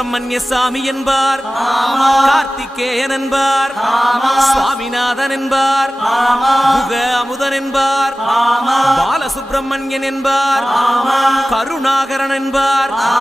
சுப்பிரமணிய சாமி என்பார், கார்த்திகேயன் என்பார், சுவாமிநாதன் என்பார், முக அமுதன் என்பார், பாலசுப்பிரமணியன் என்பார், கருணாகரன் என்பார்,